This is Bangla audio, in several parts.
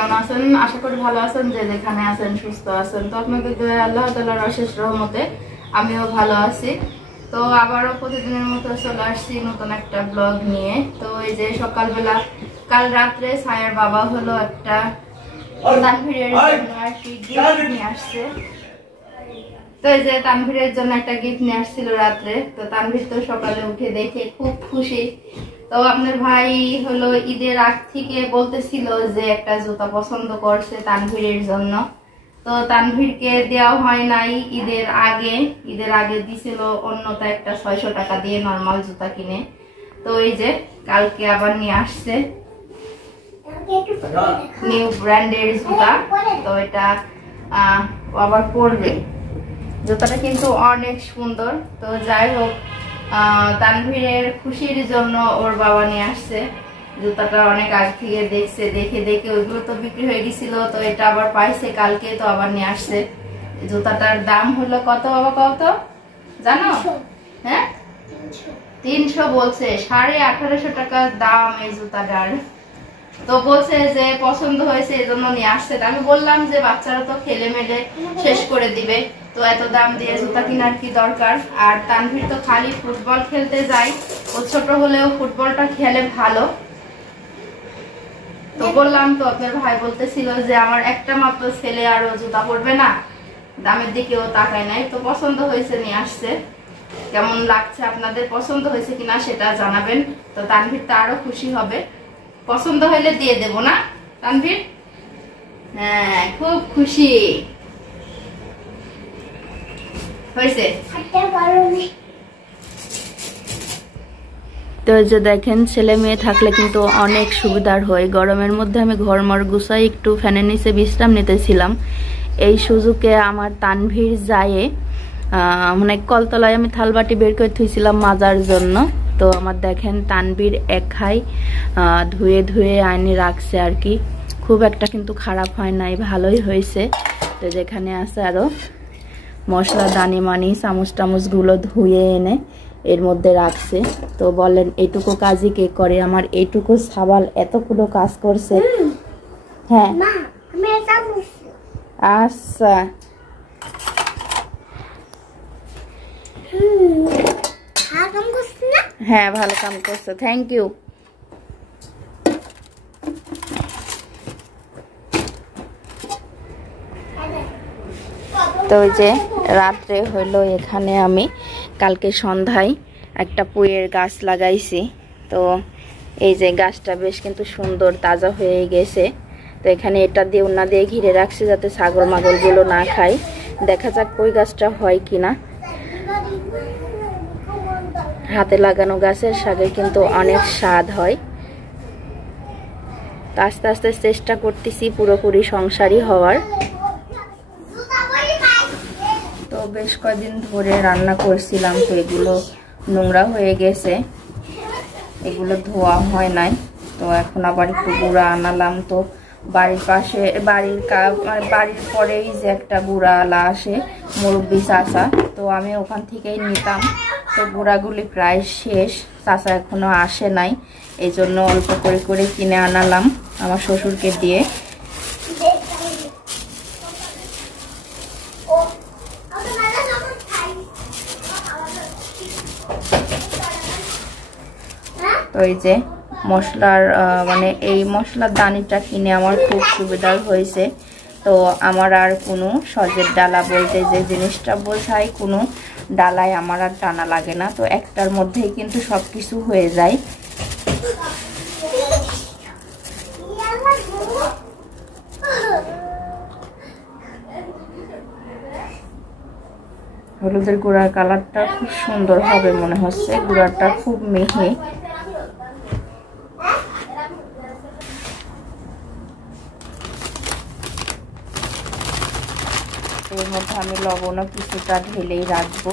কেমন আছেন? আশা করি ভালো আছেন, যে যেখানে আছেন সুস্থ আছেন। তো আপনাদের দয়া আল্লাহ তাআলার অশেষ রহমতে আমিও ভালো আছি। তো আবারও প্রতিদিনের মতো চলে আসছি নতুন একটা ব্লগ নিয়ে। তো এই যে সকালবেলা কাল রাত্রে ছায়ার বাবা হলো একটা তানভীরের জন্য আর কি গিফট নিয়ে আসছে। তো এই যে তানভীরের জন্য একটা গিফট নিয়ে আসছিল রাত্রে। তো তানভীর তো সকালে উঠে দেখে খুব খুশি। তো আপনার ভাই হলো ঈদের আগ থেকে বলতেছিল যে একটা জুতা পছন্দ করছে তানভীরের জন্য। তো তানভীরকে দেওয়া হয় নাই ঈদের আগে দিছিল অন্যটা একটা 600 টাকা দিয়ে নরমাল জুতা কিনে। তো এই যে কালকে আবার নিয়ে আসছে নিউ ব্র্যান্ডের জুতা। তো এটা আবার পরবে। জুতাটা কিন্তু অনেক সুন্দর। তো যাই হোক, তানভীরের খুশির জন্য ওর বাবা নিয়ে আসছে জুতাটা। অনেক আগে থেকে দেখছে, দেখে ওইগুলো তো বিক্রি হয়ে গেছিল। তো এটা আবার পাইছে কালকে, তো আবার নিয়ে আসছে। জুতাটার দাম হলো কত বাবা, কত জানো? হ্যাঁ 300 বলছে। 1850 টাকার দাম এই জুতাটার। তো বলছে যে পছন্দ হয়েছে এই জন্য নিয়ে আসছে। আমি বললাম যে বাচ্চারা তো খেলে মেলে শেষ করে দিবে, তো এত দাম দিয়ে জুতা কেনার কি দরকার। আর তানভীর তো খালি ফুটবল খেলতে যায়, ও ছোট হলেও ফুটবলটা খেলে ভালো। তো বললাম, তো আপনার ভাই বলতেছিল যে আমার একটা মাত্র ছেলে আর ও জুতা পরবে না, দামের দিকেও তাকায় নাই। তো পছন্দ হয়েছে নিয়ে আসছে। কেমন লাগছে আপনাদের, পছন্দ হয়েছে কিনা সেটা জানাবেন। তো তানভীর তো আরো খুশি হবে। পছন্দ হইলে দিয়ে দেব না তানভীর? হ্যাঁ খুব খুশি হয়েছে। তো যে দেখেন, ছেলে মেয়ে থাকলে কিন্তু অনেক সুবিধার হয়। গরমের মধ্যে আমি ঘরমর গুছাই একটু ফ্যানের নিচে বিশ্রাম নিতেছিলাম। এই সুযোগে আমার তানভীর যায় মানে কলতলায় আমি থালবাটি বের করে থুইছিলাম মাজার জন্য। তো আমার দেখেন তানভীর এক খাই ধুয়ে আইনে রাখছে আর কি। খুব একটা কিন্তু খারাপ হয় নাই, ভালোই হয়েছে। তো যেখানে আছে আরো মশলা দানি মানি চামচ টামচ গুলো ধুয়ে এনে এর মধ্যে রাখছে। তো বলেন এইটুকু কাজই কে করে? আমার এইটুকু সাবাল এতগুলো কাজ করছে। হ্যাঁ আচ্ছা হ্যাঁ ভালো কাম করছো, থ্যাংক ইউ। তো ওই যে রাত্রে হইলো, এখানে আমি কালকে সন্ধ্যায় একটা পুঁইয়ের গাছ লাগাইছি। তো এই যে গাছটা বেশ কিন্তু সুন্দর তাজা হয়ে গেছে। তো এখানে এটা দিয়ে ওনা দিয়ে ঘিরে রাখছি যাতে ছাগল মাগলগুলো না খায়। দেখা যাক পুঁই গাছটা হয় কিনা। হাতে লাগানো গাছের শাকের কিন্তু অনেক স্বাদ হয়। তো আস্তে আস্তে চেষ্টা করতেছি পুরোপুরি সংসারী হওয়ার। তো বেশ কয়েকদিন ধরে রান্না করছিলাম, তো এগুলো নোংরা হয়ে গেছে, এগুলো ধোয়া হয় নাই। তো এখন আবার একটু গুঁড়া আনালাম। তো বাড়ির পাশে বাড়ির পরেই যে একটা গুঁড়াওয়ালা আসে মুরব্বি চাচা, তো আমি ওখান থেকেই নিতাম। তো গুঁড়াগুলি প্রায় শেষ, চাচা এখনো আসে নাই, এই জন্য অল্প করে কিনে আনালাম আমার শ্বশুরকে দিয়ে। তো এই যে মশলার মানে এই মশলার দানিটা কিনে আমার খুব সুবিধা হয়েছে। তো আমার আর কোনো সজের ডালা বলতে যে জিনিসটা বোঝায়, কোনো ডালায় আমার আর টানা লাগে না। তো একটার মধ্যেই কিন্তু সব কিছু হয়ে যায়। হলুদের গুঁড়ার কালারটা খুব সুন্দর হবে মনে হচ্ছে, গুঁড়াটা খুব মিহি। এর মধ্যে আমি লবণও কিছুটা ঢেলেই রাখবো।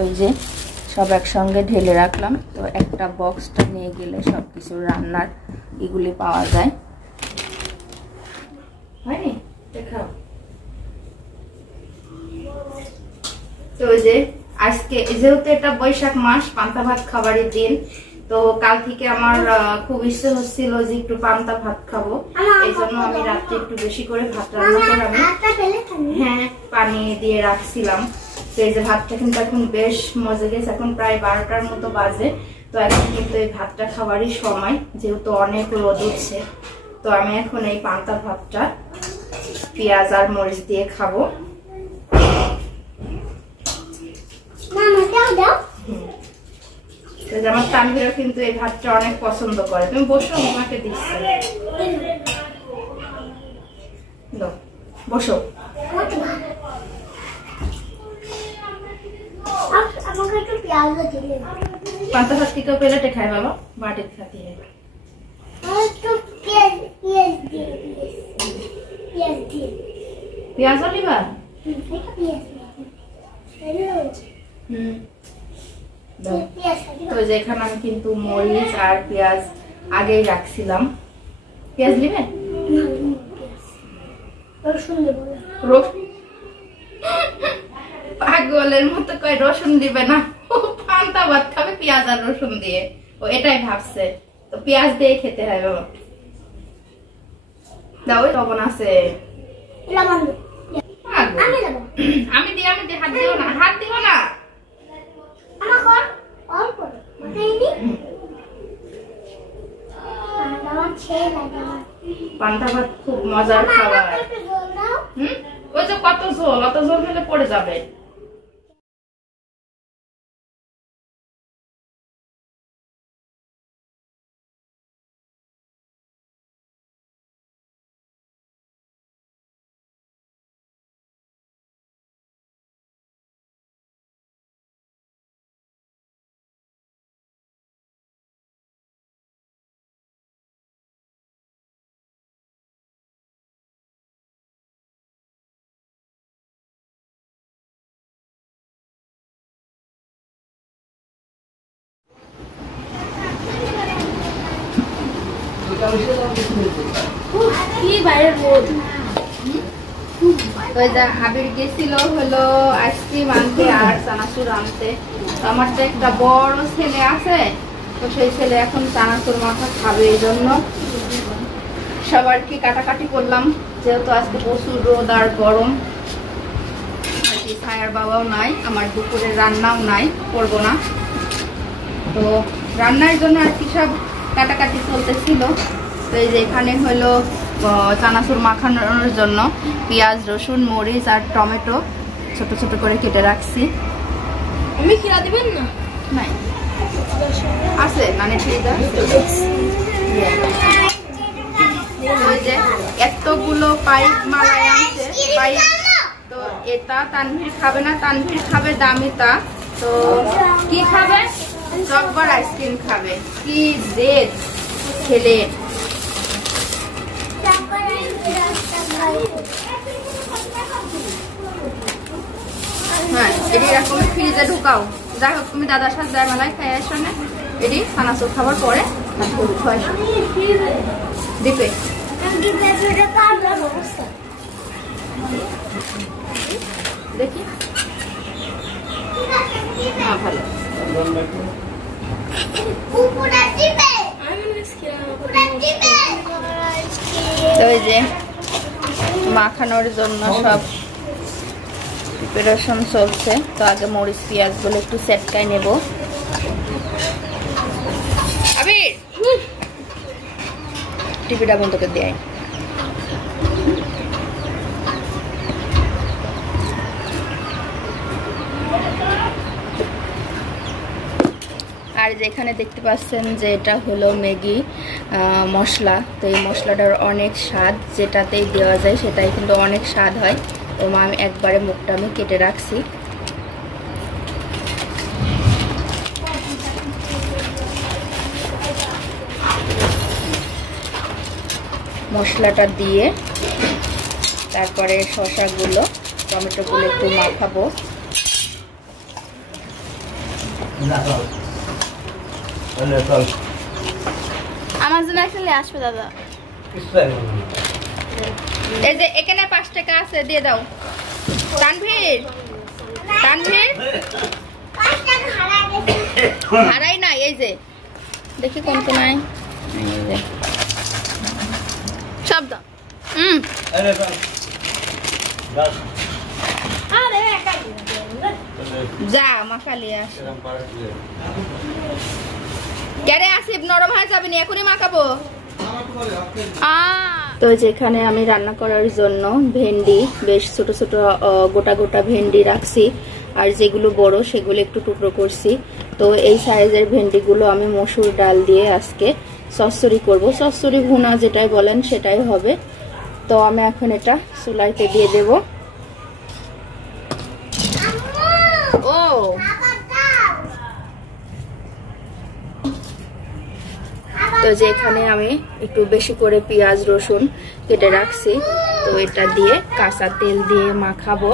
এই যে সব একসঙ্গে ঢেলে রাখলাম। তো একটা বক্সটা নিয়ে গেলে সব কিছু রান্নার এগুলি পাওয়া যায়। হয়নি দেখাও। তো যে আজকে যেহেতু এটা বৈশাখ মাস, পান্তা ভাত খাবারের দিন, তো কাল থেকে আমার খুব ইচ্ছে হচ্ছিল যে একটু পান্তা ভাত খাবো। এই জন্য আমি রাত্রে একটু বেশি করে ভাত রান্না করে আমি পানি দিয়ে রাখছিলাম। তো এই যে ভাতটা কিন্তু এখন বেশ মজে গেছে, এখন প্রায় 12টার মতো বাজে। তো এখন কিন্তু এই ভাতটা খাবারই সময়, যেহেতু অনেক রোদ উঠছে। তো আমি এখন এই পান্তা ভাতটা পেঁয়াজ আর মরিচ দিয়ে খাবো। আমার তানভীরও কিন্তু এই ভাতটা অনেক পছন্দ করে। তুমি বসো, আমাকে দিচ্ছি, বসো। পান্তা ভাত কি কেউ প্লেটে খায় বাবা? বাটিতে খাতে পেঁয়াজ দিবা? তো যেখানে আমি কিন্তু মরিচ আর পেঁয়াজ আগেই রাখছিলাম। পেঁয়াজ দিবে? পাগলের মতো কয় রসুন দিবে না, পান্তা ভাত খাবে পেঁয়াজ আর রসুন দিয়ে, ও এটাই ভাবছে। তো পেঁয়াজ দিয়ে খেতে হয় বাবা। দাও, লবণ আছে? আমি দিই, হাত দিও না, হাত দিও না। পান্তা ভাত খুব মজার খাবার। ওই যে কত ঝোল, অত ঝোল হলে পড়ে যাবে। আবির গেছিল হলো আইসক্রিম আনতে আর চানাচুর আনতে। আমার তো একটা বড় ছেলে আছে, তো সেই ছেলে এখন চানাচুর মাখা খাবে। এই জন্য সবার কি কাটাকাটি করলাম, যেহেতু আজকে প্রচুর রোদ আর গরম। ছায়ার বাবাও নাই, আমার দুপুরের রান্নাও নাই, করবো না। তো রান্নার জন্য আর কি সব কাটাকাটি চলতেছিল। তো এই যে এখানে হলো চানাচুর মাখানোর জন্য পেঁয়াজ, রসুন, মরিচ আর টমেটো ছোট ছোট করে কেটে রাখছি। আমি খিরা দিবেন না? নাই, আছে নানি ফ্রিজে। ওই যে এতগুলো পাইপ মালাই আনছে, পাইপ। তো এটা তানভীর খাবে না, তানভীর খাবে দামিতা। তো কি খাবে? চকবার আইসক্রিম খাবে। কি জেদ ছেলে! হ্যাঁ, এটি এরকম ফ্রিজে ঢুকাও। যাই হোক, তুমি দাদার সাথে যায় মেলায় খাই আসো না, এটি চানাচুর খাবার পরে দিবে। দেখি, হ্যাঁ ভালো। তো এই যে মাখানোর জন্য সব প্রিপারেশন চলছে। তো আগে মরিচ পেঁয়াজ গুলো একটু সেটকাই নেব। আবির টিপিটা বন্ধ করে দেয়। আর যেখানে দেখতে পাচ্ছেন যে এটা হলো ম্যাগি মশলা। তো এই মশলাটার অনেক স্বাদ, যেটাতেই দেওয়া যায় সেটাই কিন্তু অনেক স্বাদ হয়। তো আমি একবারে মুখটা আমি কেটে রাখছি। মশলাটা দিয়ে তারপরে শসাগুলো, টমেটোগুলো একটু মাখাবো। আমার জন্য আসলে আসবে দাদা। এই যে এখানে 5 টাকা আছে, দিয়ে দাও। তানভীর তানভীর হারাই নাই, এই যে দেখি কোন কোনায় সব দাও। যা মাখালি আস কেরে আসিফ, নরম হয়ে যাবে না, এখনই মাখাবো। তো যেখানে আমি রান্না করার জন্য ভেন্ডি বেশ ছোট ছোট গোটা গোটা ভেন্ডি রাখছি, আর যেগুলো বড় সেগুলো একটু টুকরো করছি। তো এই সাইজের ভেন্ডিগুলো আমি মসুর ডাল দিয়ে আজকে চচ্চড়ি করব, চচ্চড়ি ভুনা যেটাই বলেন সেটাই হবে। তো আমি এখন এটা চুলাইতে দিয়ে দেব। ও তো যেখানে আমি একটু বেশি করে পেঁয়াজ রসুন কেটে রাখছি, তো এটা দিয়ে কাঁচা তেল দিয়ে মাখাবো।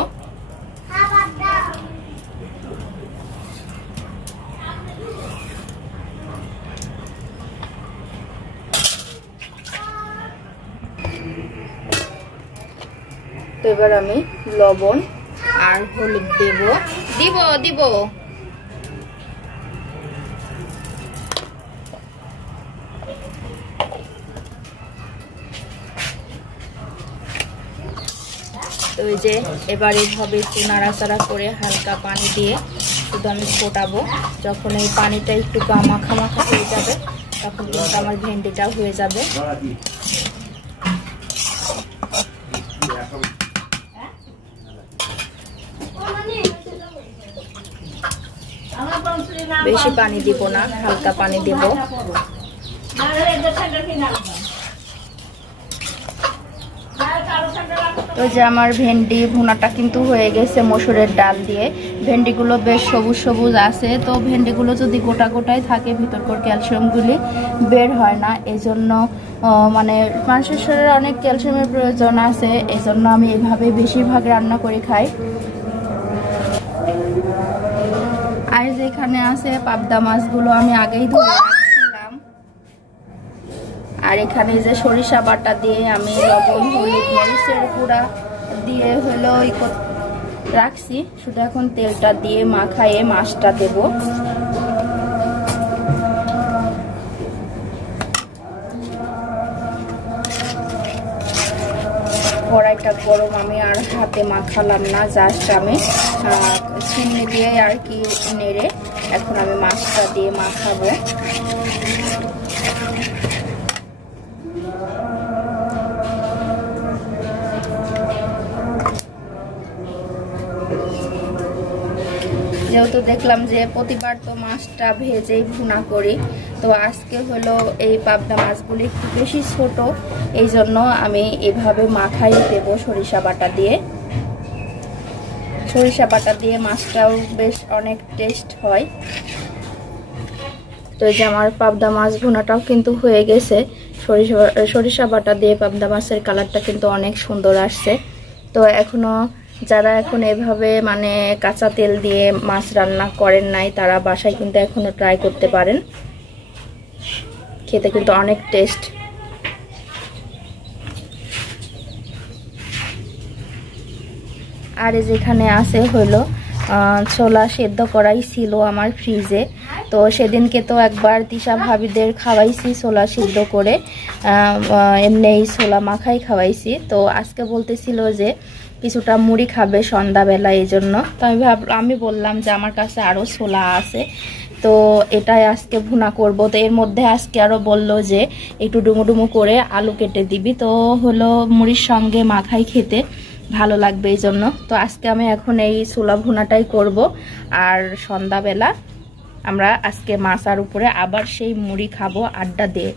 তো এবার আমি লবণ আর হলুদ দিব। তো এই যে এবার এইভাবে একটু নাড়াচাড়া করে হালকা পানি দিয়ে শুধু আমি ফোটাবো। যখন এই পানিটা একটু মাখা মাখা হয়ে যাবে তখন কিন্তু আমার ভেন্ডিটা হয়ে যাবে। বেশি পানি দিব না, হালকা পানি দেব। তো যে আমার ভেন্ডি ভুনাটা কিন্তু হয়ে গেছে মসুরের ডাল দিয়ে। ভেন্ডিগুলো বেশ সবুজ সবুজ আছে, তো ভেন্ডিগুলো যদি গোটা গোটাই থাকে ভিতরকার ক্যালসিয়ামগুলি বের হয় না, এজন্য মানে মানুষের শরীরে অনেক ক্যালসিয়ামের প্রয়োজন আছে, এজন্য আমি এভাবে বেশিরভাগ রান্না করে খাই। আর যেখানে আছে পাবদা মাছগুলো আমি আগেই ধরে রাখছিলাম, আর এখানে যে সরিষা বাটা দিয়ে আমি লবণ হলুদ মরিচের গুঁড়া দিয়ে হলো রাখছি, শুধু এখন তেলটা দিয়ে মাখায়ে মাছটা দেব। কড়াইটা গরম, আমি আর হাতে মাখালাম না, জাস্ট আমি চিনি দিয়ে আর কি নেড়ে এখন আমি মাছটা দিয়ে মাখাবো। যেহেতু দেখলাম যে প্রতিবার তো মাছটা ভেজেই ভুনা করি, তো আজকে হলো এই পাবদা মাছগুলি একটু বেশি ছোট, এই জন্য আমি এভাবে মাখাই দেব সরিষা বাটা দিয়ে। সরিষা বাটা দিয়ে মাছটাও বেশ অনেক টেস্ট হয়। তো এই যে আমার পাবদা মাছ ভুনাটাও কিন্তু হয়ে গেছে। সরিষা বাটা দিয়ে পাবদা মাছের কালারটা কিন্তু অনেক সুন্দর আসছে। তো এখনো যারা এখন এভাবে মানে কাঁচা তেল দিয়ে মাছ রান্না করেন নাই, তারা বাসায় কিন্তু এখনো ট্রাই করতে পারেন, খেতে কিন্তু অনেক টেস্ট। আর যেখানে আছে হলো ছোলা সেদ্ধ করাই ছিল আমার ফ্রিজে, তো সেদিনকে তো একবার দিশা ভাবিদের খাওয়াইছি ছোলা সিদ্ধ করে, এমনি ছোলা মাখাই খাওয়াইছি। তো আজকে বলতেছিল যে কিছুটা মুড়ি খাবে সন্ধ্যাবেলা, এই জন্য তো আমি বললাম যে আমার কাছে আরও ছোলা আছে, তো এটাই আজকে ভুনা করব। তো এর মধ্যে আজকে আরও বলল যে একটু ডুমো করে আলু কেটে দিবি, তো হলো মুড়ির সঙ্গে মাখাই খেতে ভালো লাগবে এই জন্য। তো আজকে আমি এখন এই ছোলা ভুনাটাই করব, আর সন্ধ্যাবেলা আমরা আজকে মাছার উপরে আবার সেই মুড়ি খাবো আড্ডা দিয়ে।